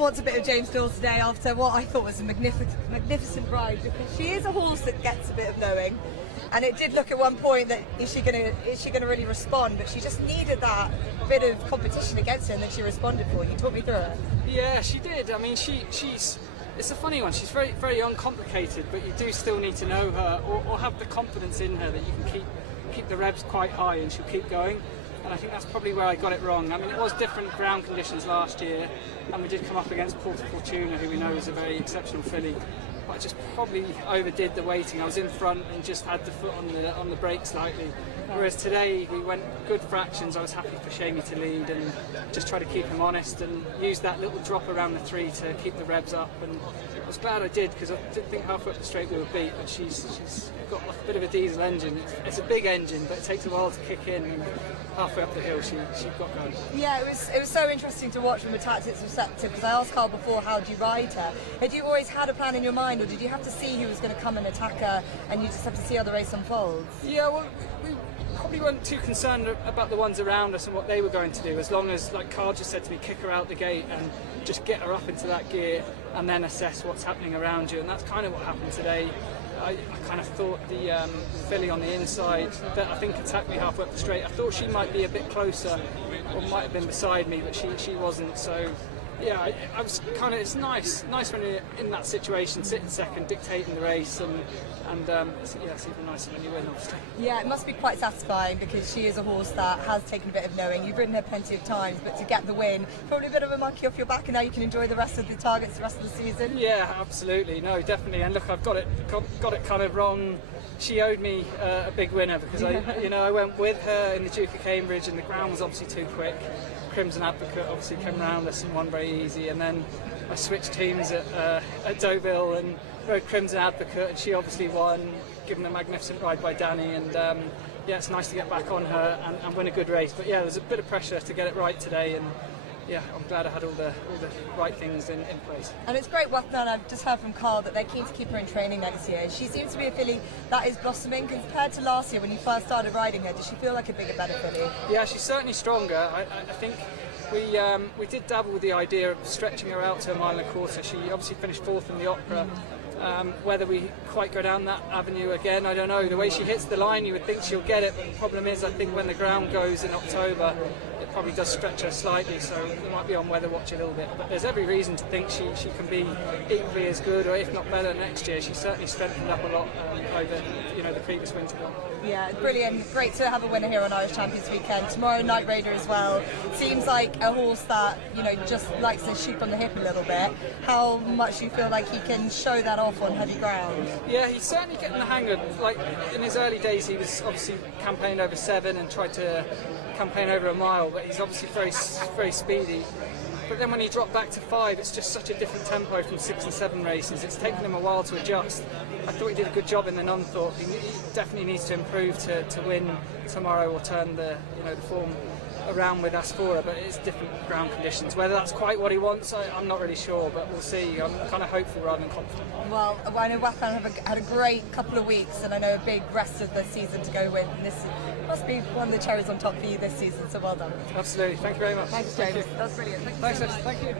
wants a bit of James Doyle today after what I thought was a magnificent ride, because she is a horse that gets a bit of knowing, and it did look at one point that is she gonna really respond, but she just needed that bit of competition against her, and then she responded for it. You talk me through it. Yeah, she did. I mean, she's it's a funny one. She's very, very uncomplicated, but you do still need to know her or have the confidence in her that you can keep the revs quite high and she'll keep going. And I think that's probably where I got it wrong. I mean, it was different ground conditions last year, and we did come up against Porta Fortuna, who we know is a very exceptional filly. But I just probably overdid the weighting. I was in front and just had the foot on the brake slightly. Whereas today we went good fractions. I was happy for Shamey to lead and just try to keep him honest and use that little drop around the 3 to keep the revs up. And I was glad I did, because I didn't think halfway up the straight we were beat. But she's got like a bit of a diesel engine. It's a big engine, but it takes a while to kick in. And halfway up the hill, she got going. Yeah, it was so interesting to watch from a tactics perspective, because I asked Carl before, how do you ride her? Had you always had a plan in your mind, or did you have to see who was going to come and attack her, and you just have to see how the race unfolds? Yeah, well, we probably weren't too concerned about the ones around us and what they were going to do, as long as, like Carl just said to me, kick her out the gate and just get her up into that gear and then assess what's happening around you. And that's kind of what happened today. I kind of thought the filly on the inside that I think attacked me halfway up the straight, I thought she might be a bit closer or might have been beside me, but she wasn't. So yeah, I was kind of, it's nice when you're in that situation, sitting second, dictating the race, and it's even nicer when you win, obviously. Yeah, it must be quite satisfying, because she is a horse that has taken a bit of knowing. You've ridden her plenty of times, but to get the win, probably a bit of a monkey off your back, and now you can enjoy the rest of the targets, the rest of the season. Yeah, absolutely. No, definitely. And look, I've got it kind of wrong. She owed me a big winner, because I went with her in the Duke of Cambridge, and the ground was obviously too quick. Crimson Advocate obviously came around us and won very easy, and then I switched teams at Deauville and rode Crimson Advocate, and she obviously won, given a magnificent ride by Danny. And yeah, it's nice to get back on her and win a good race. But yeah, there's a bit of pressure to get it right today, and yeah, I'm glad I had all the right things in place. And it's great work done. I've just heard from Carl that they're keen to keep her in training next year. She seems to be a filly that is blossoming compared to last year when you first started riding her. Does she feel like a bigger, better filly? Yeah, she's certainly stronger. I think we did dabble with the idea of stretching her out to a mile and a quarter. She obviously finished 4th in the Opera. Whether we quite go down that avenue again, I don't know. The way she hits the line, you would think she'll get it, but the problem is, I think when the ground goes in October, it probably does stretch her slightly, so we might be on weather watch a little bit. But there's every reason to think she can be equally as good, or if not better, next year. She's certainly strengthened up a lot over the previous winter one. Yeah, brilliant. Great to have a winner here on Irish Champions Weekend. Tomorrow, Night Raider as well. Seems like a horse that, just likes to shoot from the hip a little bit. How much do you feel like he can show that off on heavy ground? Yeah, he's certainly getting the hang of, like, in his early days he was obviously campaigned over 7 and tried to campaign over a mile, but he's obviously very, very speedy. But then when he dropped back to 5, it's just such a different tempo from 6 and 7 races. It's taken him a while to adjust. I thought he did a good job in the Nunthorpe. He definitely needs to improve to win tomorrow or turn the form around with Asfora, but it's different ground conditions. Whether that's quite what he wants, I'm not really sure, but we'll see. I'm kind of hopeful rather than confident. Well, I know Wapan have had a great couple of weeks, and I know a big rest of the season to go with, and this must be one of the cherries on top for you this season, so well done. Absolutely. Thank you very much. Thanks, James. That's brilliant. Thanks, Jess. Thank you.